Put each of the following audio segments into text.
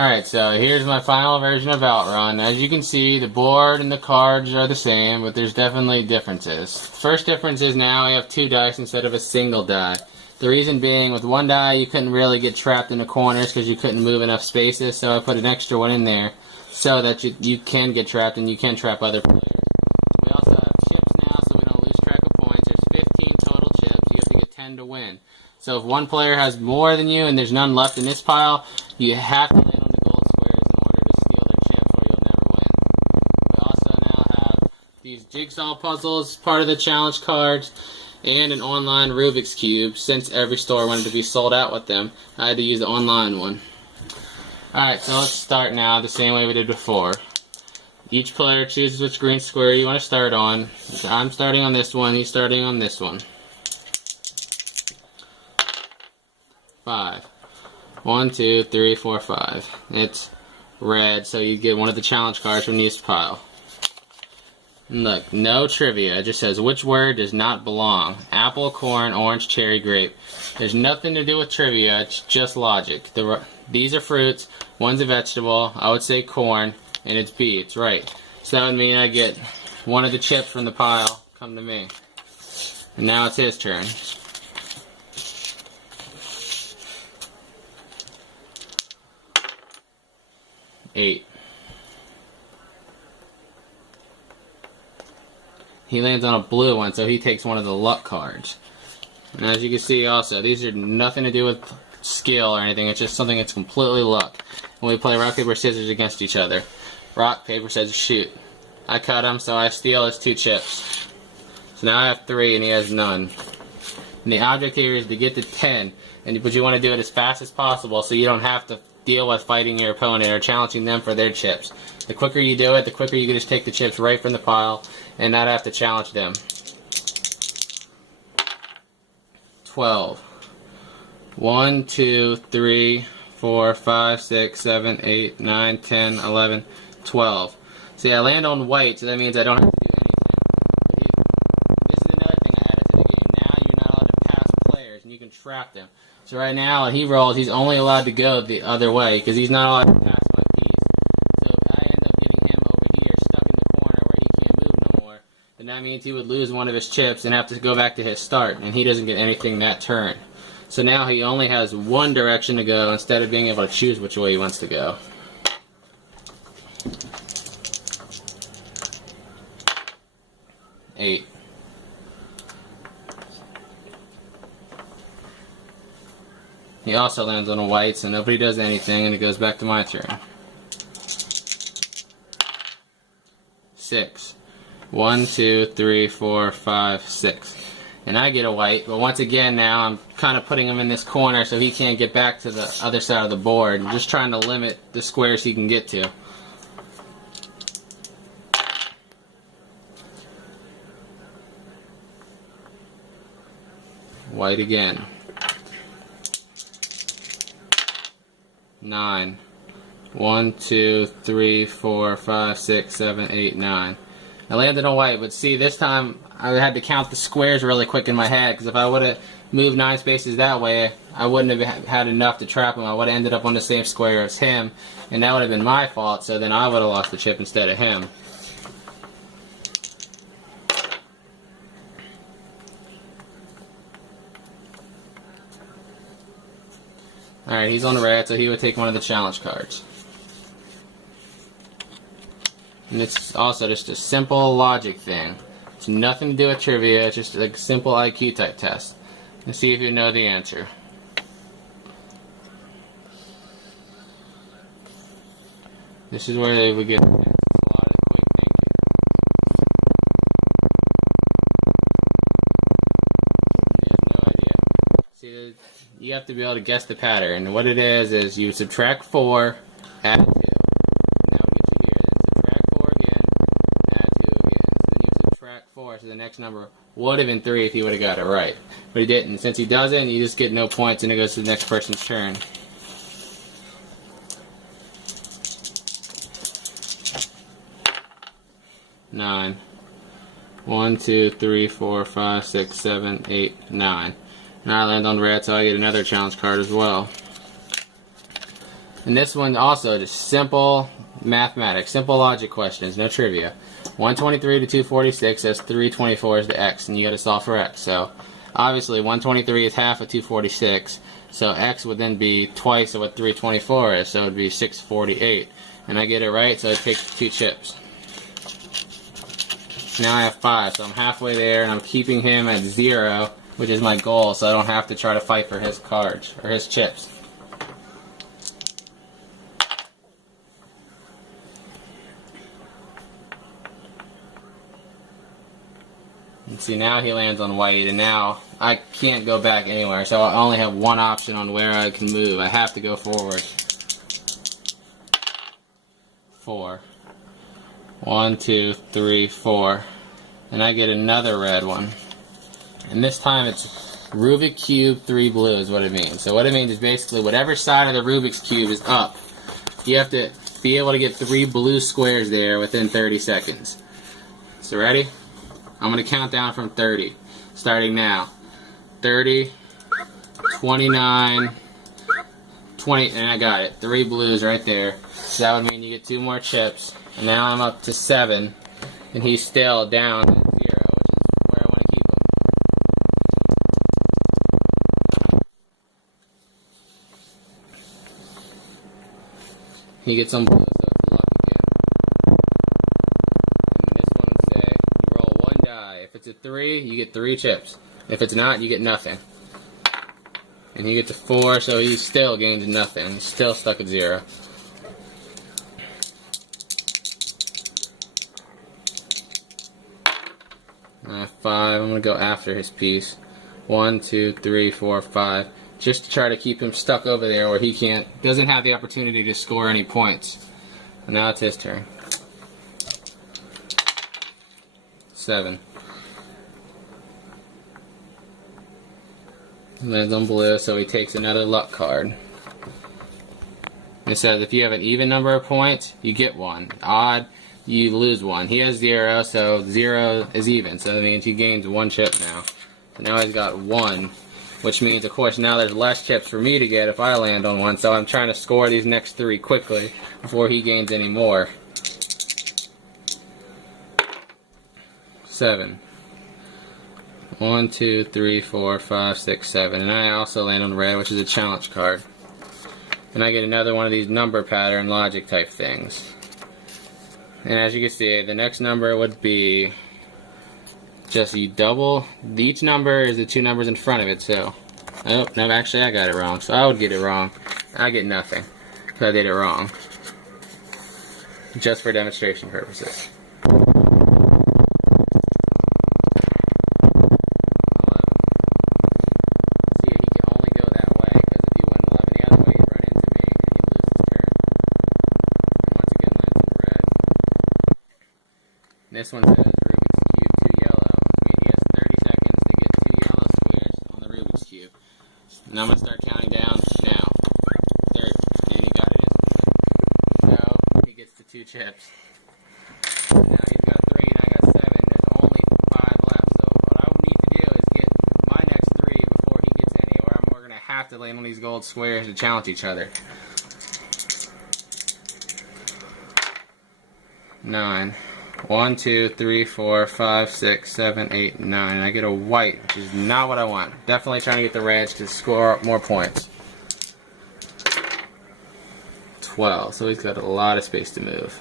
Alright, so here's my final version of Outrun. As you can see, the board and the cards are the same, but there's definitely differences. First difference is now I have 2 dice instead of a single die. The reason being, with 1 die, you couldn't really get trapped in the corners because you couldn't move enough spaces, so I put an extra one in there so that you can get trapped and you can trap other players. We also have chips now, so we don't lose track of points. There's 15 total chips. You have to get 10 to win. So if one player has more than you and there's none left in this pile, you have to land on the gold squares in order to steal their chips or you'll never win. We also now have these jigsaw puzzles, part of the challenge cards, and an online Rubik's Cube. Since every store wanted to be sold out with them, I had to use the online one. Alright, so let's start now the same way we did before. Each player chooses which green square you want to start on. I'm starting on this one, he's starting on this one. 5. 1, 2, 3, 4, 5. It's red, so you get one of the challenge cards from this pile. And look, no trivia. It just says which word does not belong. Apple, corn, orange, cherry, grape. There's nothing to do with trivia. It's just logic. These are fruits. One's a vegetable. I would say corn, and it's B. It's right. So that would mean I get one of the chips from the pile come to me. And now it's his turn. 8. He lands on a blue one, so he takes one of the luck cards. And as you can see also, these are nothing to do with skill or anything, it's just something that's completely luck. And we play rock, paper, scissors against each other. Rock, paper, scissors, shoot. I cut him, so I steal his 2 chips. So now I have 3 and he has none. And the object here is to get to 10, but you want to do it as fast as possible so you don't have to deal with fighting your opponent or challenging them for their chips. The quicker you do it, the quicker you can just take the chips right from the pile and not have to challenge them. 12. 1, 2, 3, 4, 5, 6, 7, 8, 9, 10, 11, 12. See, I land on white, so that means I don't have to do anything. This is another thing I added to the game. Now you're not allowed to pass players, and you can trap them. So right now, when he rolls, he's only allowed to go the other way, because he's not allowed to pass my piece. So if I end up getting him over here, stuck in the corner where he can't move no more, then that means he would lose one of his chips and have to go back to his start, and he doesn't get anything that turn. So now he only has one direction to go instead of being able to choose which way he wants to go. Eight. He also lands on a white, so nobody does anything, and it goes back to my turn. 6. 1, 2, 3, 4, 5, 6. And I get a white, but once again now I'm kind of putting him in this corner so he can't get back to the other side of the board. I'm just trying to limit the squares he can get to. White again. 9. 1, 2, 3, 4, 5, 6, 7, 8, 9. I landed on white, but see, this time I had to count the squares really quick in my head, because if I would have moved 9 spaces that way, I wouldn't have had enough to trap him. I would have ended up on the same square as him, and that would have been my fault, so then I would have lost the chip instead of him. Alright, he's on the red, so he would take one of the challenge cards. And it's also just a simple logic thing. It's nothing to do with trivia, it's just like a simple IQ type test. Let's see if you know the answer. This is where they would get a lot of quick thinking. You have no idea. See, you have to be able to guess the pattern. And what it is you subtract 4, add 2. So the next number would have been 3 if he would have got it right. But he didn't. Since he doesn't, you just get no points and it goes to the next person's turn. Nine. 1, 2, 3, 4, 5, 6, 7, 8, 9. Now I land on red, so I get another challenge card as well. And this one also just simple mathematics, simple logic questions, no trivia. 123 to 246, that's 324 is the x, and you got to solve for x. So obviously 123 is half of 246, so x would then be twice of what 324 is, so it would be 648. And I get it right, so I take 2 chips. Now I have 5, so I'm halfway there, and I'm keeping him at 0, which is my goal, so I don't have to try to fight for his cards, or his chips. And see, now he lands on white, and now I can't go back anywhere, so I only have one option on where I can move. I have to go forward. 4. 1, 2, 3, 4. And I get another red one. And this time it's Rubik Cube 3 blue is what it means. So what it means is basically whatever side of the Rubik's Cube is up, you have to be able to get 3 blue squares there within 30 seconds. So ready? I'm going to count down from 30, starting now. 30, 29, 20, and I got it. 3 blues right there. So that would mean you get 2 more chips. And now I'm up to 7, and he's still down at 0, which is where I want to keep him. He gets some blue, so it's luck again. And this one would say, you roll 1 die. If it's a 3, you get 3 chips. If it's not, you get nothing. And he gets a 4, so he still gains nothing. He's still stuck at 0. I have 5. I'm going to go after his piece. 1, 2, 3, 4, 5. Just to try to keep him stuck over there where he doesn't have the opportunity to score any points. And now it's his turn. 7. Lands on blue, so he takes another luck card. It says if you have an even number of points, you get 1. Odd, you lose 1. He has 0, so 0 is even. So that means he gains 1 chip now. So now he's got 1, which means, of course, now there's less chips for me to get if I land on 1. So I'm trying to score these next 3 quickly before he gains any more. 7. 1, 2, 3, 4, 5, 6, 7. And I also land on red, which is a challenge card. And I get another one of these number pattern logic type things. And as you can see, the next number would be just you double. Each number is the 2 numbers in front of it, so. Oh, no, actually I got it wrong. So I would get it wrong. I get nothing, because I did it wrong. Just for demonstration purposes. 11. This one says Rubik's Cube 2 yellow. I mean, he has 30 seconds to get 2 yellow squares on the Rubik's Cube. And I'm going to start counting down now. 30. And he got it. So he gets the 2 chips. Now he's got 3 and I got 7. There's only 5 left. So what I would need to do is get my next 3 before he gets any, or we're going to have to land on these gold squares to challenge each other. 9. 1, 2, 3, 4, 5, 6, 7, 8, 9. And I get a white, which is not what I want. Definitely trying to get the reds to score more points. 12. So he's got a lot of space to move.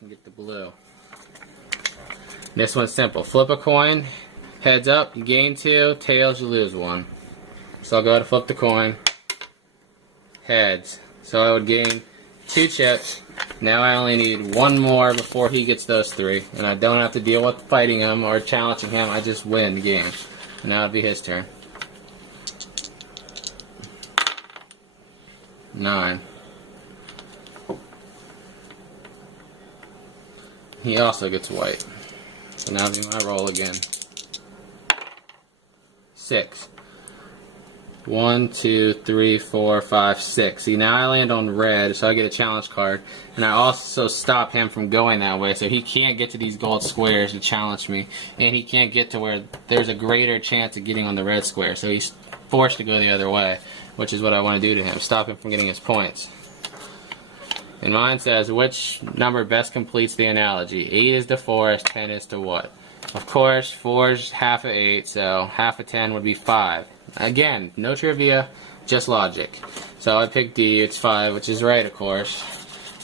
And get the blue. This one's simple. Flip a coin. Heads up, you gain 2. Tails, you lose 1. So I'll go ahead and flip the coin. Heads. So I would gain 2 chips. Now I only need 1 more before he gets those 3. And I don't have to deal with fighting him or challenging him. I just win the game. And now it'll be his turn. 9. He also gets white. So now I'll do my roll again. 6. 1, 2, 3, 4, 5, 6. See, now I land on red, so I get a challenge card. And I also stop him from going that way, so he can't get to these gold squares to challenge me. And he can't get to where there's a greater chance of getting on the red square. So he's forced to go the other way, which is what I want to do to him. Stop him from getting his points. And mine says, which number best completes the analogy? 8 is to 4, as 10 is to what? Of course, 4 is half of 8, so half of 10 would be 5. Again, no trivia, just logic. So I picked D, it's 5, which is right, of course.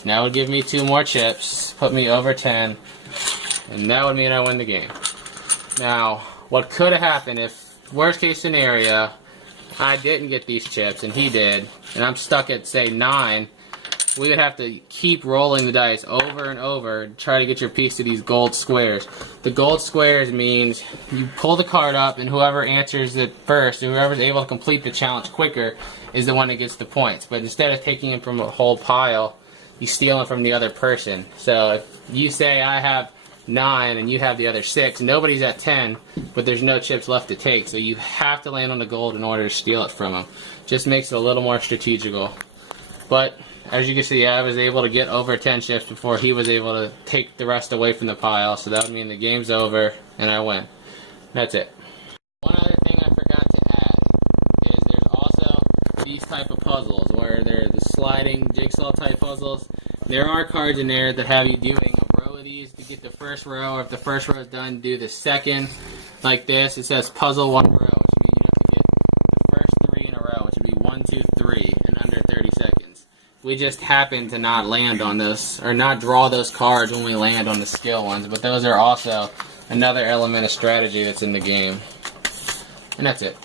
Now it would give me 2 more chips, put me over 10, and that would mean I win the game. Now, what could have happened if, worst case scenario, I didn't get these chips and he did, and I'm stuck at, say, 9, we would have to keep rolling the dice over and over to try to get your piece to these gold squares. The gold squares means you pull the card up and whoever answers it first, or whoever's able to complete the challenge quicker, is the one that gets the points. But instead of taking them from a whole pile, you steal them from the other person. So if you say I have 9 and you have the other 6, nobody's at 10, but there's no chips left to take, so you have to land on the gold in order to steal it from them. Just makes it a little more strategical. But as you can see, I was able to get over 10 chips before he was able to take the rest away from the pile, so that would mean the game's over and I win. That's it. One other thing I forgot to add is there's also these type of puzzles where they're the sliding jigsaw type puzzles. There are cards in there that have you doing a row of these to get the first row, or if the first row is done, do the second. Like this, it says puzzle 1 row, which means you have to get the first 3 in a row, which would be 1, 2, 3 in under 30 seconds. We just happen to not land on those, or not draw those cards when we land on the skill ones, but those are also another element of strategy that's in the game. And that's it.